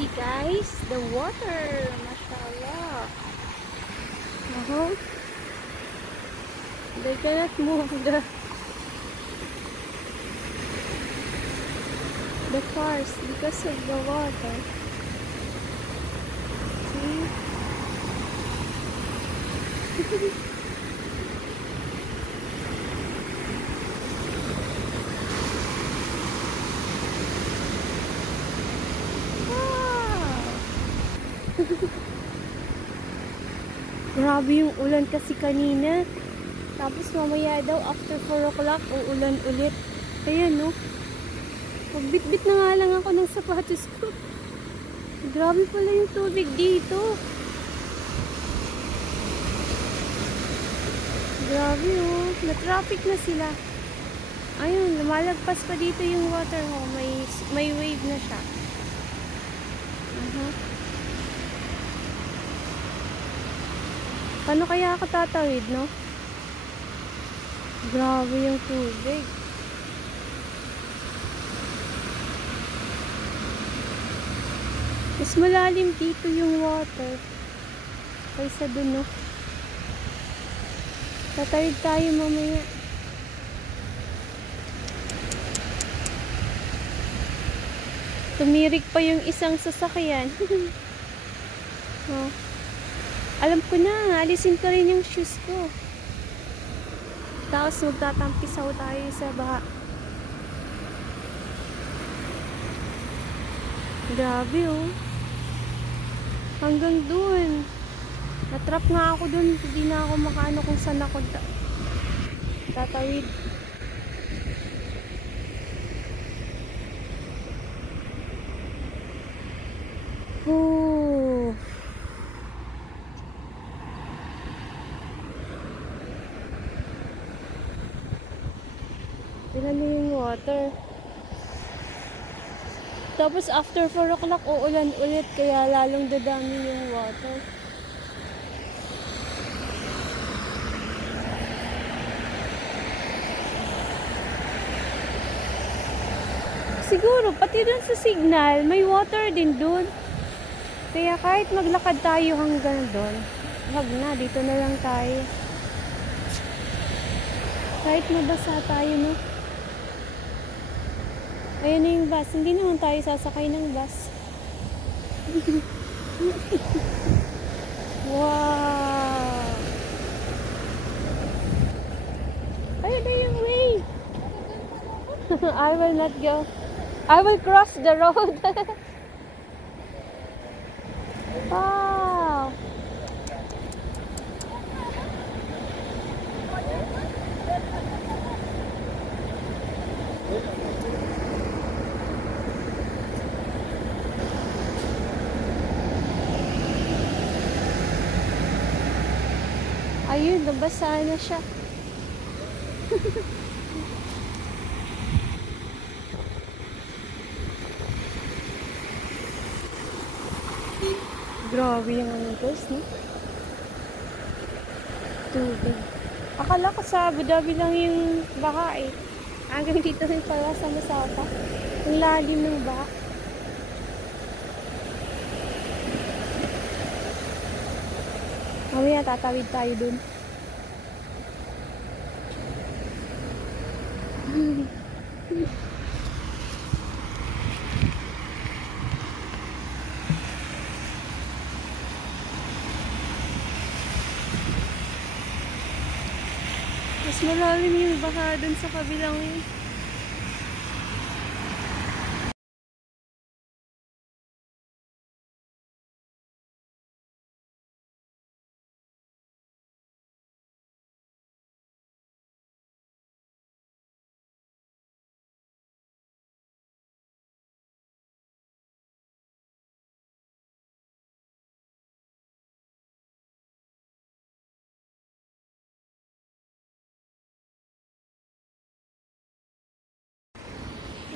see guys, the water, mashallah. They cannot move the cars because of the water. See? Grabe yung ulan kasi kanina. Tapos mamaya daw after 4 o'clock uulan ulit. Ayan no. Magbitbit na nga lang ako ng sapatos ko. Grabe pala yung tubig dito. Grabe oh. Na-traffic na sila. Ayun, lumalagpas pa dito yung water oh. May wave na siya. Paano kaya ako tatawid, no? Grabe yung tubig. Mas malalim dito yung water kaysa dun, no? Tatawid tayo mamaya. Tumirik pa yung isang sasakyan. Oh. Alam ko na, alisin ko rin yung shoes ko. Tapos magtatampisaw tayo sa baha. Grabe oh. Hanggang dun. Natrap nga ako dun. Hindi na ako makaano kung saan ako tatawid. Oh. Tingnan mo yung water. Tapos after 4 o'clock uulan ulit kaya lalong dadami yung water. Siguro pati dun sa signal may water din dun. Kaya kahit maglakad tayo hanggang dun, wag na, dito na lang tayo. Kahit mabasa tayo, no? Ayan na yung bus. Hindi naman tayo sasakay ng bus. Wow! Ayun na yung way! I will not go. I will cross the road. Wow! Ayun, nabasa na siya. Grabe yung ano guys, no? Tubig. Akala ko sa Abu Dhabi lang yung baka eh. Hanggang dito rin pala sa Masata. Ang lalim ng baka. Mamaya tatawid tayo dun. Mas malalim yung baka dun sa kabilang yun.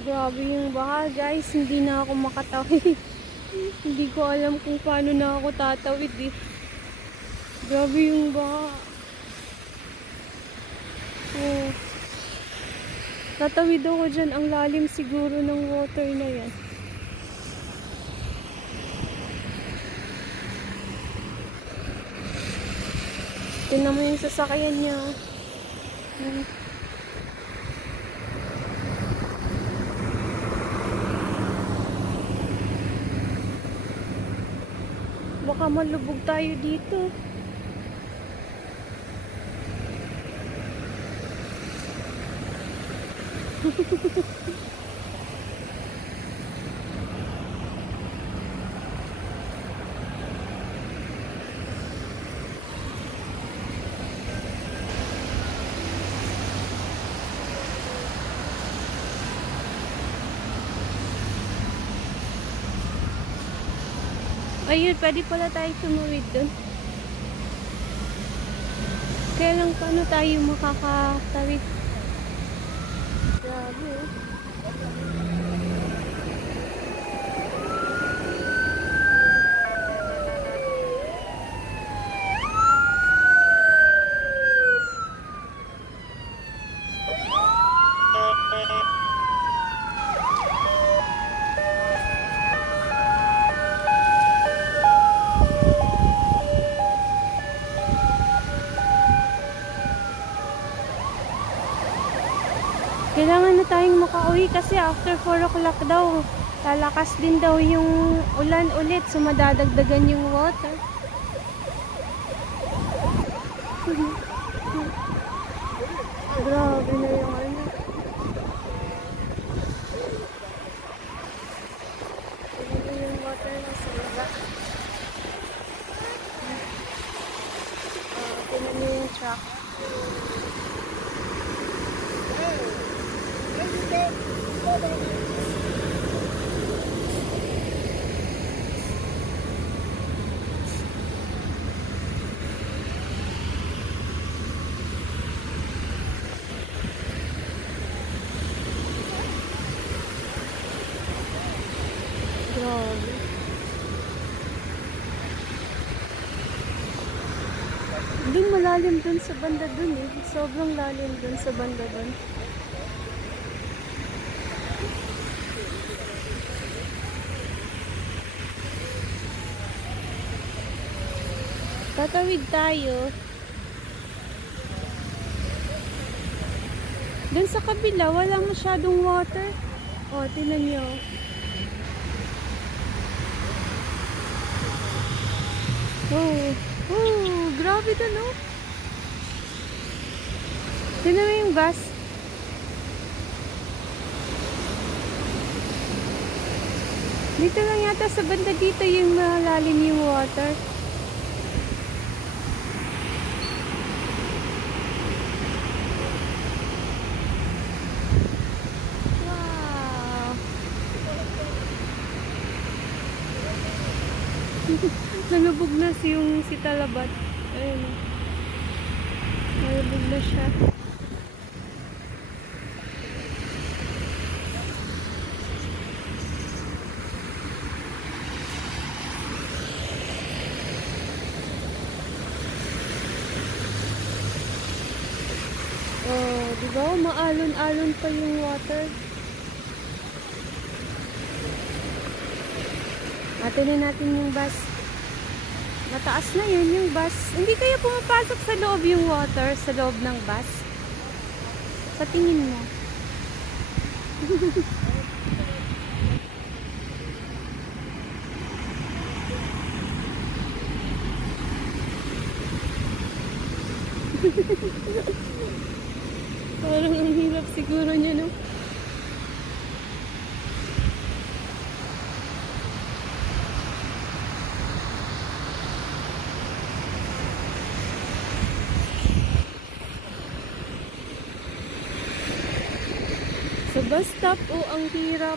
Grabe yung baha guys, hindi na ako makatawid. Hindi ko alam kung paano na ako tatawid eh. Grabe yung baha. Oh. Tatawid ako dyan, ang lalim siguro ng water na yan. Tingnan mo yung sasakyan niya. Baka malubog tayo dito. Ayun, pwede pala tayo tumawid dun. Kaya lang paano tayo makakatawid? Grabe oh. Kailangan na tayong makauwi kasi after 4 o'clock daw, lalakas din daw yung ulan ulit, so madadagdagan yung water. Grabe na yung ano. Grabe yung water na sa baba. Tingnan niyo yung truck. Grabe. Dun malalim dun sa banda dun eh. Sobrang lalim dun sa banda dun. Tatawid tayo. Dun sa kabila, walang masyadong water. O, tingnan nyo. Oh, grabe dun oh. Tingnan mo yung bus. Dito lang yata sa banda dito yung malalim yung water. Nalubog na si Talabat. Ayun. Nalubog na siya. Oh, di ba? Maalon-alon pa yung water. Atin na natin yung bus. Mataas na yun yung bus. Hindi kaya pumapasok sa loob yung water, sa loob ng bus? Sa tingin mo? Parang ang hirap siguro niya, no? Sa bus stop, ang hirap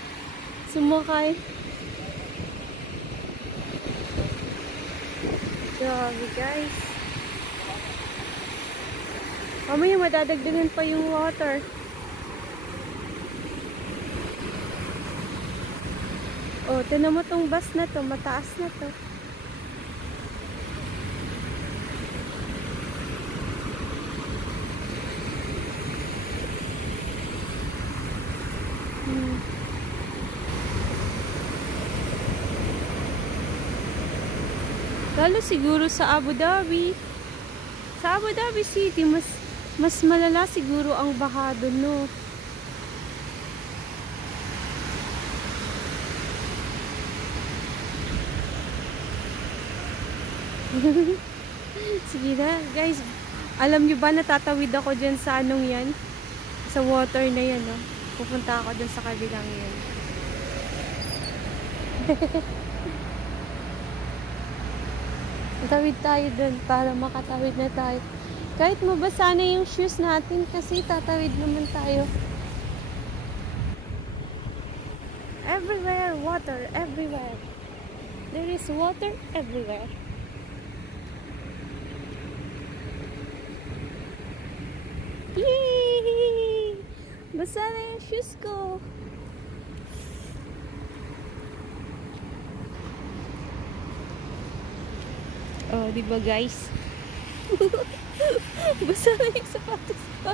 sumakay. Grabe guys. Mamaya madadagdagan pa yung water. Oh, tinan mo tong bus na to, mataas na to. Lalo siguro sa Abu Dhabi. Sa Sa Abu Dhabi City, mas malala siguro ang baha doon, no? Sige na, guys. Alam nyo ba, natatawid ako dyan sa anong yan? Sa water na yan, no? Pupunta ako dyan sa kabilang yan. Tawid tayo dun para makatawid na tayo. Kahit mabasa na yung shoes natin kasi tatawid naman tayo. Everywhere, water, everywhere. There is water everywhere. Yay! Basa na yung shoes ko. Oh, di ba guys? Basa na yung sapatos ko.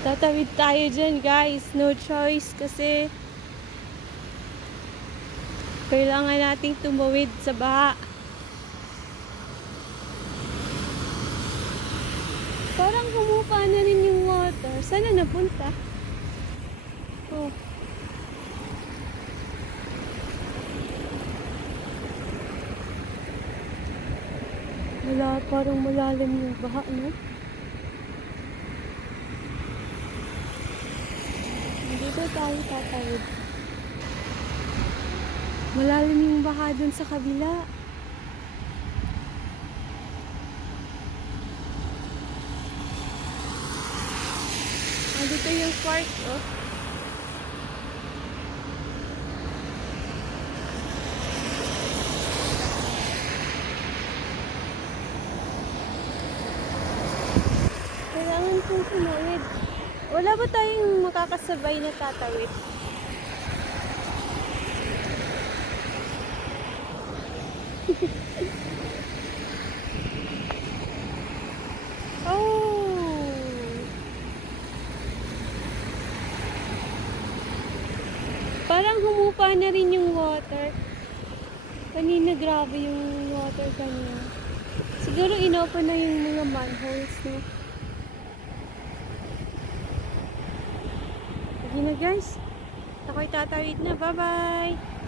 Tatawid tayo dyan, guys. No choice kasi kailangan nating tumawid sa baha. Parang humupa na rin yung water. Saan na napunta? Oh. Wala, parang malalim yung baha, no? Dito tayo tatawid. Malalim yung baha dun sa kabila. Dito yung park, oh. Kailangan kong tumawid. Wala ba tayong makakasabay na tatawid? Oh! Parang humupa na rin yung water. Kanina grabe yung water kanina. Siguro inopen na yung mga manholes, no? Sige na guys. Ako'y tatawid na. Bye-bye!